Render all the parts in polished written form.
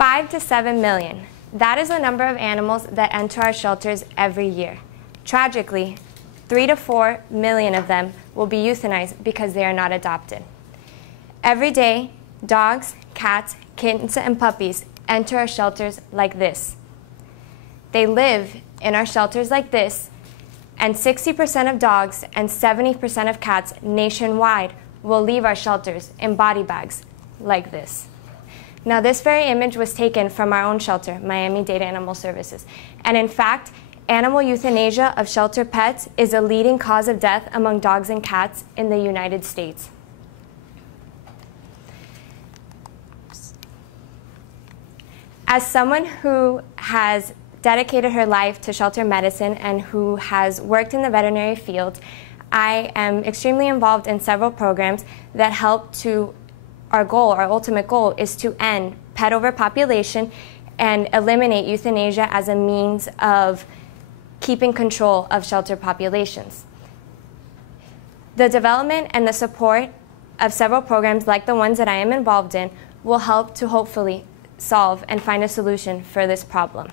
5 to 7 million. That is the number of animals that enter our shelters every year. Tragically, 3 to 4 million of them will be euthanized because they are not adopted. Every day, dogs, cats, kittens, and puppies enter our shelters like this. They live in our shelters like this, and 60% of dogs and 70% of cats nationwide will leave our shelters in body bags like this. Now, this very image was taken from our own shelter, Miami-Dade Animal Services. And in fact, animal euthanasia of shelter pets is a leading cause of death among dogs and cats in the United States. As someone who has dedicated her life to shelter medicine and who has worked in the veterinary field, I am extremely involved in several programs that help to, our ultimate goal is to end pet overpopulation and eliminate euthanasia as a means of keeping control of shelter populations. The development and the support of several programs like the ones that I am involved in will help to hopefully solve and find a solution for this problem.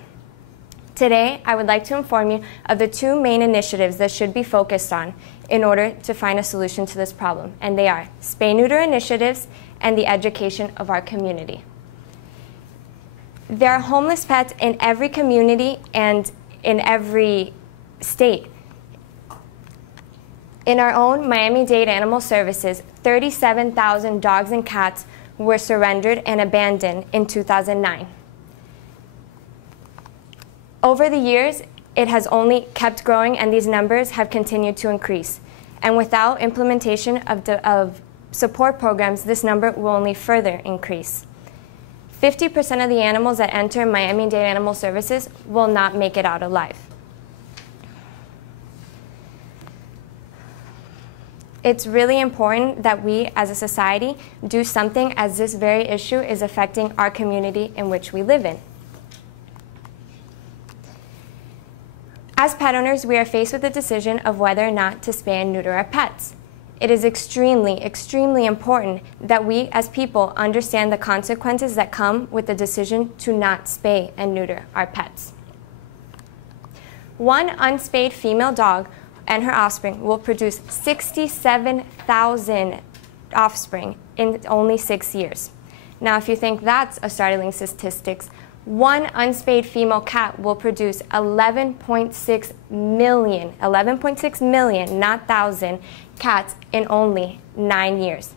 Today, I would like to inform you of the two main initiatives that should be focused on in order to find a solution to this problem, and they are spay-neuter initiatives and the education of our community. There are homeless pets in every community and in every state. In our own Miami-Dade Animal Services, 37,000 dogs and cats were surrendered and abandoned in 2009. Over the years, it has only kept growing, and these numbers have continued to increase. And without implementation of support programs, this number will only further increase. 50% of the animals that enter Miami-Dade Animal Services will not make it out alive. It's really important that we, as a society, do something, as this very issue is affecting our community in which we live in. As pet owners, we are faced with the decision of whether or not to spay and neuter our pets. It is extremely, extremely important that we as people understand the consequences that come with the decision to not spay and neuter our pets. One unspayed female dog and her offspring will produce 67,000 offspring in only 6 years. Now, if you think that's a startling statistic, one unspayed female cat will produce 11.6 million, not thousand, cats in only 9 years.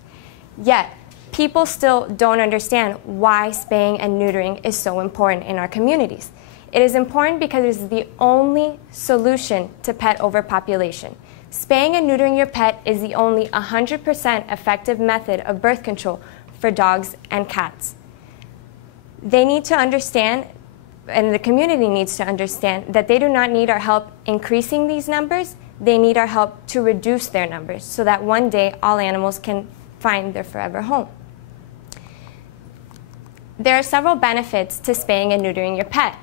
Yet, people still don't understand why spaying and neutering is so important in our communities. It is important because it is the only solution to pet overpopulation. Spaying and neutering your pet is the only 100% effective method of birth control for dogs and cats. They need to understand, and the community needs to understand, that they do not need our help increasing these numbers. They need our help to reduce their numbers so that one day all animals can find their forever home. There are several benefits to spaying and neutering your pet.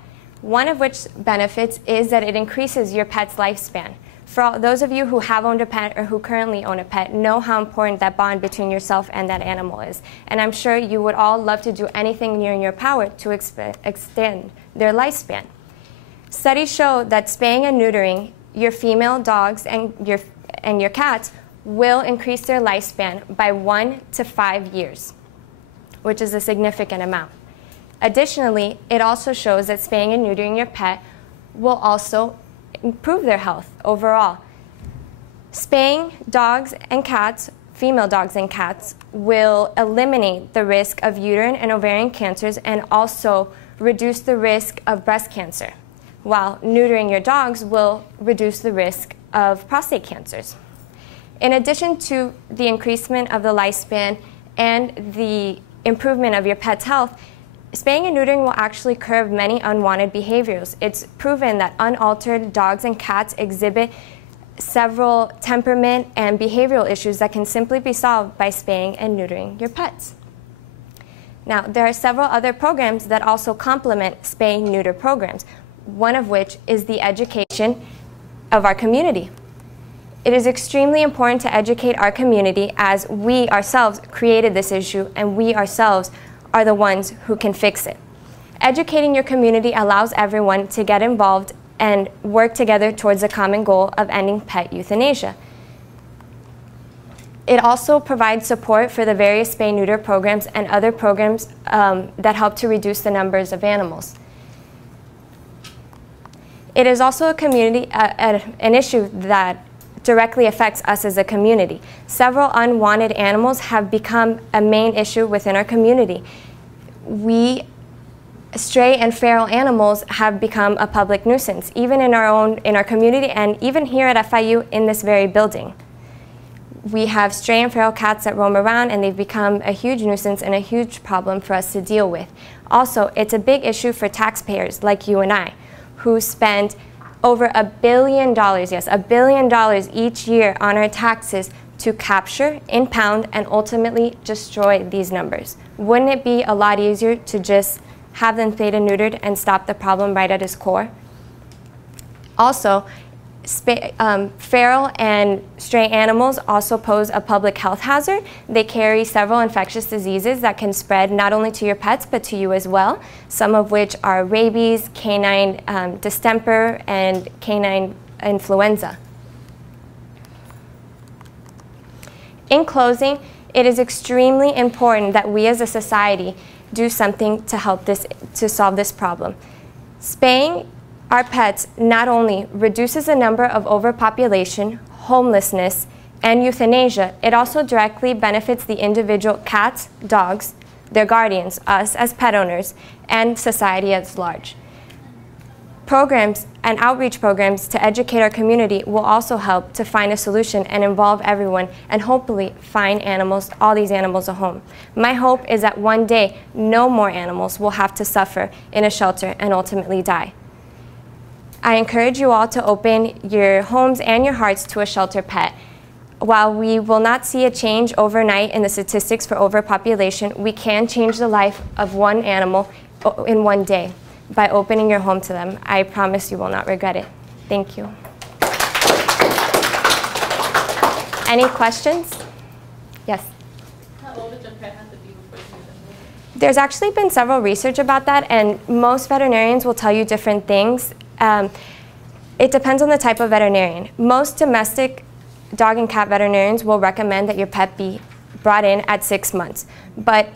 One of which benefits is that it increases your pet's lifespan. For those of you who have owned a pet or who currently own a pet, know how important that bond between yourself and that animal is. And I'm sure you would all love to do anything in your power to extend their lifespan. Studies show that spaying and neutering your female dogs and your cats will increase their lifespan by 1 to 5 years, which is a significant amount. Additionally, it also shows that spaying and neutering your pet will also improve their health overall. Spaying dogs and cats, female dogs and cats, will eliminate the risk of uterine and ovarian cancers and also reduce the risk of breast cancer, while neutering your dogs will reduce the risk of prostate cancers. In addition to the increasement of the lifespan and the improvement of your pet's health, spaying and neutering will actually curb many unwanted behaviors. It's proven that unaltered dogs and cats exhibit several temperament and behavioral issues that can simply be solved by spaying and neutering your pets. Now, there are several other programs that also complement spay-neuter programs, one of which is the education of our community. It is extremely important to educate our community, as we ourselves created this issue and we ourselves are the ones who can fix it. Educating your community allows everyone to get involved and work together towards the common goal of ending pet euthanasia. It also provides support for the various spay-neuter programs and other programs that help to reduce the numbers of animals. It is also an issue that directly affects us as a community. Several unwanted animals have become a main issue within our community. Stray and feral animals have become a public nuisance, even in our community and even here at FIU in this very building. We have stray and feral cats that roam around, and they've become a huge nuisance and a huge problem for us to deal with. Also, it's a big issue for taxpayers like you and I, who spend over $1 billion, yes, $1 billion each year on our taxes to capture, impound, and ultimately destroy these numbers. Wouldn't it be a lot easier to just have them spayed and neutered and stop the problem right at its core? Also, feral and stray animals also pose a public health hazard. They carry several infectious diseases that can spread not only to your pets but to you as well, some of which are rabies, canine distemper, and canine influenza. In closing, it is extremely important that we as a society do something to solve this problem. Spaying our pets not only reduces the number of overpopulation, homelessness, and euthanasia, it also directly benefits the individual cats, dogs, their guardians, us as pet owners, and society at large. Programs and outreach programs to educate our community will also help to find a solution and involve everyone and hopefully find all these animals a home. My hope is that one day no more animals will have to suffer in a shelter and ultimately die. I encourage you all to open your homes and your hearts to a shelter pet. While we will not see a change overnight in the statistics for overpopulation, we can change the life of one animal in one day by opening your home to them. I promise you will not regret it. Thank you. Any questions? Yes? How old does a pet have to be before it's euthanized? There's actually been several research about that, and most veterinarians will tell you different things. It depends on the type of veterinarian. Most domestic dog and cat veterinarians will recommend that your pet be brought in at 6 months. But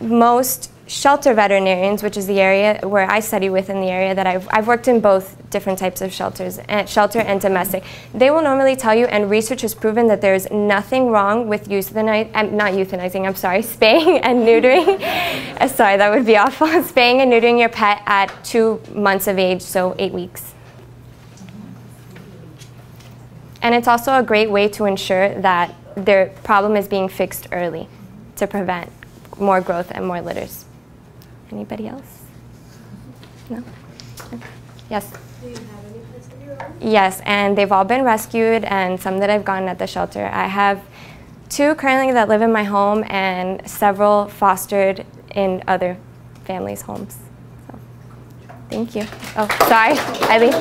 most shelter veterinarians, which is the area where I study within the area that I've worked in both different types of shelters, shelter and domestic, they will normally tell you, and research has proven that there is nothing wrong with spaying and neutering. Sorry, that would be awful. Spaying and neutering your pet at 2 months of age, so 8 weeks. And it's also a great way to ensure that their problem is being fixed early to prevent more growth and more litters. Anybody else? No? Yes? Do you have any pets of your own? Yes, and they've all been rescued, and some that I've gotten at the shelter. I have 2 currently that live in my home and several fostered in other families' homes. So, thank you. Oh, sorry, Eileen.